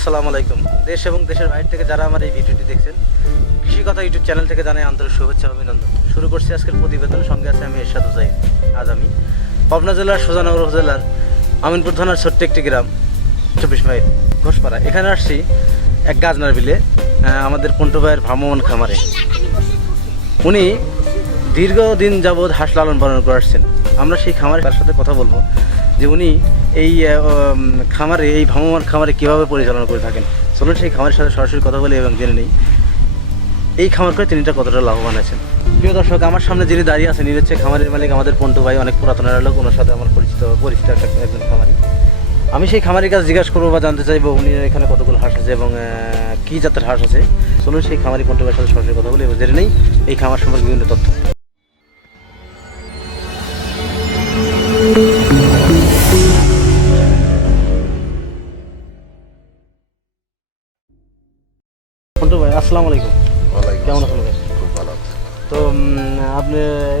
আসসালামু আলাইকুম। দেশ এবং দেশের বাইরে থেকে যারা আমার এই ভিডিওটি দেখছেন, কৃষি কথা ইউটিউব চ্যানেল থেকে জানাই আন্তরিক শুভেচ্ছা অভিনন্দন। শুরু করছি আজকের প্রতিবেদন। সঙ্গে আছে আমি এরশাদ হুসাইন। আজ আমি পাবনা জেলার সোজানগর উপজেলার আমিনপুর থানার ছোট্ট একটি গ্রাম, চব্বিশ মাইল ঘোষপাড়া। এখানে আসছি এক গাজনার বিলে আমাদের পন্টু ভাইয়ের ভ্রাম্যমান খামারে। উনি দীর্ঘদিন যাবৎ হাঁস লালন পালন করে আসছেন। আমরা সেই খামারে তার সাথে কথা বলব। যে উনি এই খামারে, এই ভ্রাম্যমান খামারে কীভাবে পরিচালনা করে থাকেন? চলুন সেই খামারের সাথে সরাসরি কথা বলি এবং জেনে নিই। এই খামার করে তিনিটা কতটা লাভবান আছেন? প্রিয় দর্শক, আমার সামনে যিনি দাঁড়িয়ে আছেন, ইনি খামারের মালিক আমাদের পন্টু ভাই, অনেক পুরাতনের লোক। ওনার সাথে আমার পরিচিত পরিচিত একটা একজন খামারি। আমি সেই খামারের কাছে জিজ্ঞাসা করব বা জানতে চাইব উনি এখানে কতগুলো হাঁস আছে এবং কী জাতের হাঁস আছে। চলুন সেই খামারি পন্টু ভাইয়ের সাথে সরাসরি কথা বলি এবং জেনে নেই। এই খামার সম্পর্কে বিভিন্ন তথ্য। পন্টু ভাই আসসালামু আলাইকুম। কেমন। আছেন ভাই? খুব ভালো তো আপনি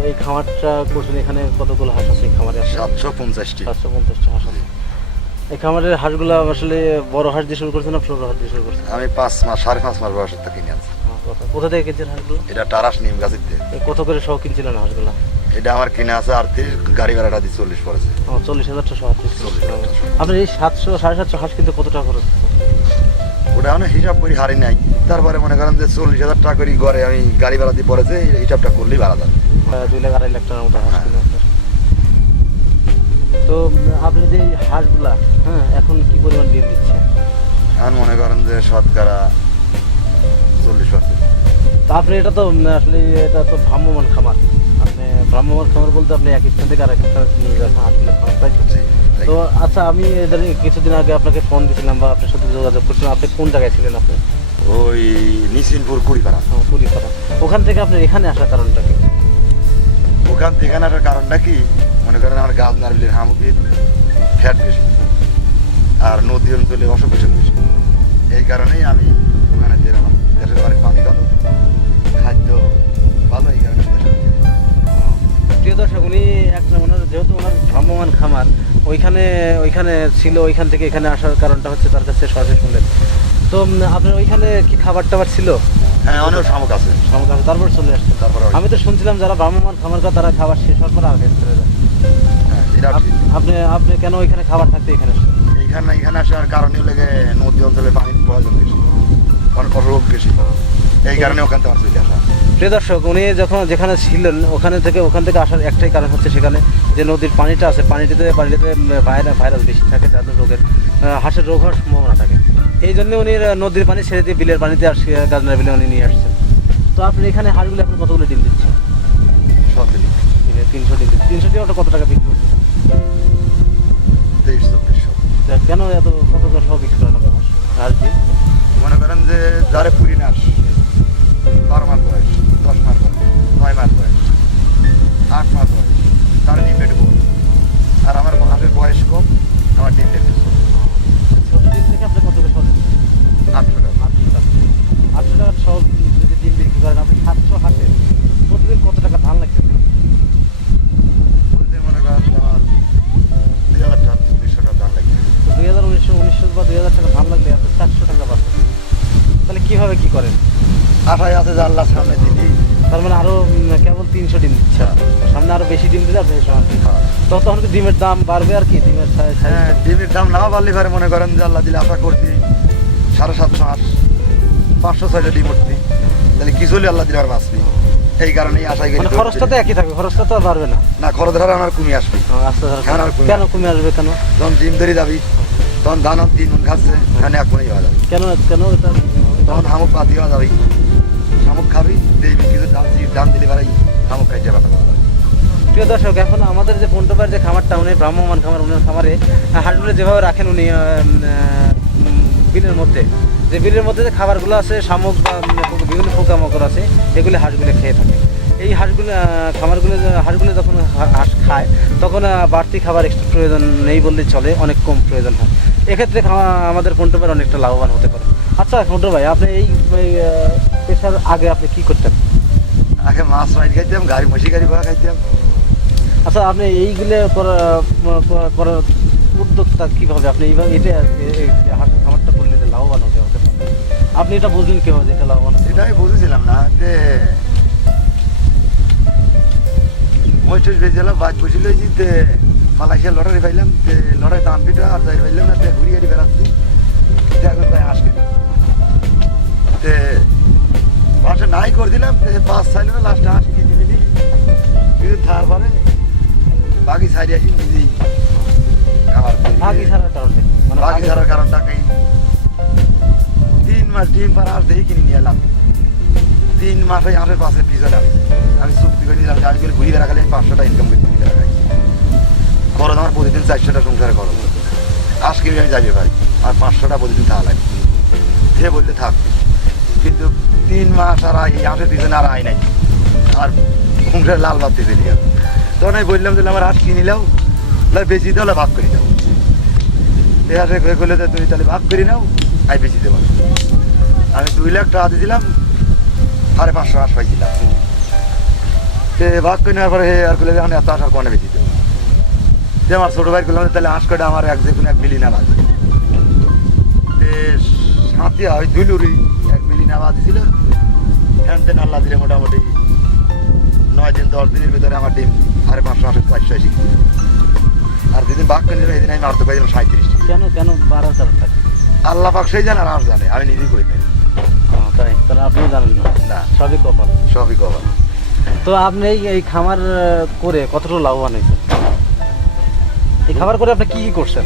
এই খামারটা করছেন এখানে কতগুলো হাঁস আছে এই খামারে সাতশো পঞ্চাশটি। সাতশো পঞ্চাশটা হাঁস আছে। এই খামারের হাঁসগুলো আসলে বড় হাঁস দিয়ে শুরু করছেন না ছোট হাঁস দিয়ে শুরু করছেন? আমি পাঁচ মাস সাড়ে পাঁচ মাস বয়সের থেকে কিনে আনছি। হ্যাঁ, কথা- থেকে কিনছেন হাঁসগুলো? এটা টারাস নিম গাছিতে। এই কত করে সহ কিনছিলেন হাঁসগুলো? এটা আমার কিনে আছে আর আটত্রিশ গাড়ি ভাড়াটা দিয়ে চল্লিশ পড়েছে। চল্লিশ হাজার ছশো আটত্রিশ। চল্লিশ হাজার ছশো। আপনার এই সাতশো সাড়ে সাতশো হাঁস কিন্তু কত টাকা খরচ ওটা আমি হিসাব করি হারি নাই। তারপরে মনে করেন যে চল্লিশ হাজার টাকা করে ঘরে আমি গাড়ি ভাড়া দিয়ে পড়েছে হিসাবটা করলেই ভাড়া যাবে। দুই লাখ আড়াই লাখ টাকার মতো হ্যাঁ। তো আপনি যে হাঁসগুলা হ্যাঁ এখন কি পরিমাণ ডিম দিচ্ছে? এখন মনে করেন যে শতকরা চল্লিশ পার্সেন্ট তা আপনি এটা তো আসলে এটা তো ভ্রাম্যমান খামার। আপনি ভ্রাম্যমান খামার বলতে আপনি এক স্থান থেকে আরেক স্থানে নিয়ে যাচ্ছেন হাঁসগুলো খামার তাই তো? আচ্ছা আমি এদের কিছুদিন আগে আপনাকে ফোন দিয়েছিলাম বা আপনার সাথে যোগাযোগ করছিলাম। আপনি কোন জায়গায় ছিলেন আপনি? ওই নিসিনপুর কুড়িপাড়া। হ্যাঁ, কুড়িপাড়া। ওখান থেকে আপনি এখানে আসার কারণটা কি? ওখান থেকে এখানে আসার কারণটা কি? মনে করেন আমার গাছ নারবিলের হামুকির ফ্যাট বেশি আর নদী অঞ্চলে অসুখ বিসুখ বেশি। এই কারণেই আমি ওখানে আমার দেশের বাড়ির পানি ভালো খাদ্য ভালো এই কারণে। প্রিয় দর্শক উনি একটা ওনার যেহেতু ওনার ভ্রাম্যমান খামার ওইখানে ওইখানে ছিল ওইখান থেকে এখানে আসার কারণটা হচ্ছে তার কাছে সরাসরি শুনলেন। তো আপনার ওইখানে কি খাবার টাবার ছিল? হ্যাঁ অনেক শামুক আছে। আমার কাছে তারপর চলে আসছেন তারপর আমি তো শুনছিলাম যারা ভ্রাম্যমান খামার করে তারা খাবার শেষ হওয়ার পর আর করে দেয় হ্যাঁ আপনি আপনি কেন ওইখানে খাবার থাকতে এখানে এইখানে এখানে আসার কারণে লেগে নদী অঞ্চলে পানির প্রয়োজন বেশি। অনেক অসুখ বেশি। এই কারণে ওখান থেকে আমার চলে আসা। প্রিয় দর্শক উনি যখন যেখানে ছিলেন ওখানে থেকে ওখান থেকে আসার একটাই কারণ হচ্ছে সেখানে যে নদীর পানিটা আছে পানিটিতে পানিতে ভাইরাস ভাইরাস বেশি থাকে যাদের রোগের হাঁসের রোগ হওয়ার সম্ভাবনা থাকে। এই জন্য উনি নদীর পানি ছেড়ে দিয়ে বিলের পানিতে আসছে গাজনার বিলে উনি নিয়ে আসছেন। তো আপনি এখানে হাঁসগুলো এখন কতগুলো ডিম দিচ্ছেন? তিনশো ডিম তিনশো ডিম ওটা কত টাকা বিক্রি করছেন? তেইশ চব্বিশশো কেন এত কত সব বিক্রি করেন আপনার? হাঁস? ডিম মনে করেন যে যারে পুরি নাস বারো মাস বয়স, দশ মাস বয়স, নয় মাস বয়স, আট মাস বয়স, তার ডিম একটু বড় আর আমার হাঁসের বয়স আমার ডিম যে আল্লাহ সামনে দিদি তার মানে আরও কেবল তিনশো ডিম দিচ্ছে। সামনে আরও বেশি ডিম দিলে সমান হ্যাঁ। তো তখন কি ডিমের দাম বাড়বে আর কি? ডিমের হ্যাঁ ডিমের দাম না বাড়লে পারে মনে করেন যে আল্লাহ দিলে আশা করছি সাড়ে সাতশো হাঁস পাঁচশো ছয়টা ডিম উঠতি তাহলে কিছু হলে আল্লাহ দিলে আর বাঁচবি। এই কারণেই আশাই করি মানে খরচটা তো একই থাকবে খরচটা তো আর বাড়বে না। না খরচ ধরা আমার কমে আসবে। হ্যাঁ, কেন কমে আসবে কেন? যখন ডিম ধরে যাবি তখন ধান তিন মন খাচ্ছে এখানে এক মনেই হওয়া যাবে। কেন কেন তখন শামুক পাতি হওয়া যাবে। শামুক খাবি দাম দাম দিলে পারাই শামুক খাইতে পারবে প্রিয় দর্শক, এখন আমাদের যে পন্টবার যে খামারটা, উনি ভ্রাম্যমান খামার উনার খামারে হাঁসগুলো যেভাবে রাখেন উনি বিলের মধ্যে। যে বিলের মধ্যে যে খাবারগুলো আছে, শামুক বা বিভিন্ন পোকামাকড় আছে, এগুলি হাঁসগুলো খেয়ে থাকে। এই হাঁসগুলো খামারগুলো হাঁসগুলো যখন হাঁস খায়, তখন বাড়তি খাবার এক্সট্রা প্রয়োজন নেই বললেই চলে, অনেক কম প্রয়োজন হয়। এক্ষেত্রে আমাদের পন্টবার অনেকটা লাভবান হতে পারে। আচ্ছা ভাই আপনি এই পেশার আগে আপনি কি করতেন? আগে মাছ মাইট খাইতাম গাড়ি মশি গাড়ি ভাড়া খাইতাম। আচ্ছা আপনি এইগুলো করার উদ্যোক্তা কীভাবে? আপনি এইভাবে এটা যে লাভবান হতে হতে আপনি এটা বুঝলেন যে এটা লাভবান পারে? সেটাই বুঝেছিলাম না যে মহিষ বেজেলাম বাজ বসিল যে মালয়েশিয়া লটারি পাইলাম যে লটারি দাম পিঠা আর যাই পাইলাম না ঘুরি পাঁচ চাইল না লাস্টে হাঁস কিনে কিন্তু তারপরে বাকি সাইডে আসি নিজেই খাবার ছাড়ার কারণে মানে বাকি ছাড়ার কারণটা কি? তিন মাস ডিম পার আর দেখি কিনে নিয়ে এলাম। তিন মাসে হাঁসের পাশে পিছনে আমি আমি চুক্তি করে নিলাম আমি করে ঘুরি খালি ইনকাম করে ঘুরি খরচ আমার প্রতিদিন চারশোটা সংসারে খরচ কিনে আমি যাবে ভাই আর পাঁচশোটা প্রতিদিন থাকা লাগে সে বলতে থাক। কিন্তু তিন মাস আর এই হাঁসের পিছনে আর আয় নাই। আর সংসারে লাল ভাব ফেলি গেল তখন আমি বললাম যে আমার হাঁস কিনে নাও না বেশি না ভাগ করে দাও। পেঁয়াজে হয়ে করলে তুমি তাহলে ভাগ করে নাও আমি বেশি দেবো আমি দুই লাখ টাকা দিয়েছিলাম সাড়ে পাঁচশো আশ পাইছিলাম। সে ভাগ করে নেওয়ার পরে আর করলে আমি এত আসার কোনে বেশি দেবো? যে আমার ছোটো ভাই করলাম তাহলে আঁশ কটা আমার এক যে কোনো এক মিলি নেওয়া লাগবে। ওই এক নেওয়া দিছিল। হ্যান তেন আল্লাহ দিলে মোটামুটি নয় দিন দশ দিনের ভিতরে আমার ডিম সাড়ে পাঁচশো চারশো এসে আর যেদিন ভাগ করে সেদিন আমি মারতে সাঁত্রিশ কেন কেন কি? আল্লাহ পাক সেই জানে আর জানে আমি নিজেই করি তাই? তাহলে আপনিও জানেন না? না। সবই কপাল। সবই কবার তো আপনি এই খামার করে কতটা লাভবান হয়েছেন? এই খামার করে আপনি কি কি করছেন?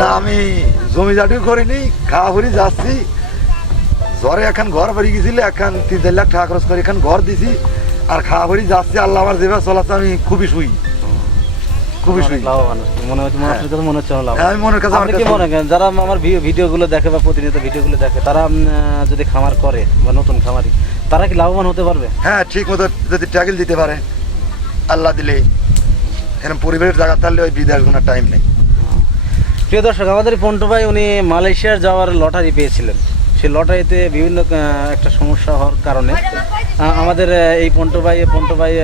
না আমি জমি জাটিও করিনি খাওয়া যাচ্ছি। জ্বরে এখন ঘর বাড়ি গেছিল এখন তিন চার লাখ টাকা খরচ করে এখন ঘর দিছি আর খাওয়া ভরি যাচ্ছি আল্লাহ আমার যেভাবে চলাচ্ছে আমি খুবই শুই খুবই শুই মনে হচ্ছে মনে হ্যাঁ। হচ্ছে মনে হচ্ছে লাভ হ্যাঁ, আমি মনের কাছে আপনি কি মনে করেন যারা আমার ভিডিওগুলো দেখে বা প্রতিনিয়ত ভিডিওগুলো দেখে তারা যদি খামার করে বা নতুন খামারি তারা কি লাভবান হতে পারবে? হ্যাঁ ঠিক মতো যদি দিতে পারে আল্লাহ দিলে এরকম পরিবারের জায়গা ওই বিদেশ টাইম নেই। প্রিয় দর্শক আমাদের পন্টু ভাই উনি মালয়েশিয়ার যাওয়ার লটারি পেয়েছিলেন। সেই লটারিতে বিভিন্ন একটা সমস্যা হওয়ার কারণে আমাদের এই পন্টু ভাই পন্টু ভাই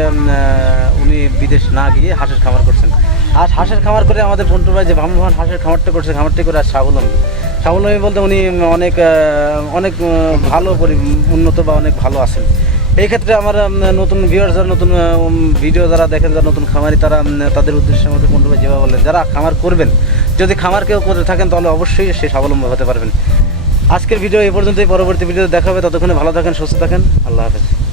উনি বিদেশ না গিয়ে হাঁসের খামার করছেন। আর হাঁসের খামার করে আমাদের পন্টু ভাই যে ভ্রাম্যমান হাঁসের খামারটা করছে, খামারটি করে আর স্বাবলম্বী। স্বাবলম্বী বলতে উনি অনেক অনেক ভালো পরি- উন্নত বা অনেক ভালো আছেন। এই ক্ষেত্রে আমার নতুন ভিউয়ার যারা, নতুন ভিডিও যারা দেখেন, যারা নতুন খামারি, তারা তাদের উদ্দেশ্যে আমাদের ভাই যেভাবে বললেন, যারা খামার করবেন, যদি খামার কেউ করে থাকেন, তাহলে অবশ্যই সে স্বাবলম্বী হতে পারবেন। আজকের ভিডিও এই পর্যন্তই। পরবর্তী ভিডিও দেখাবে ততক্ষণে ভালো থাকেন সুস্থ থাকেন। আল্লাহ হাফেজ।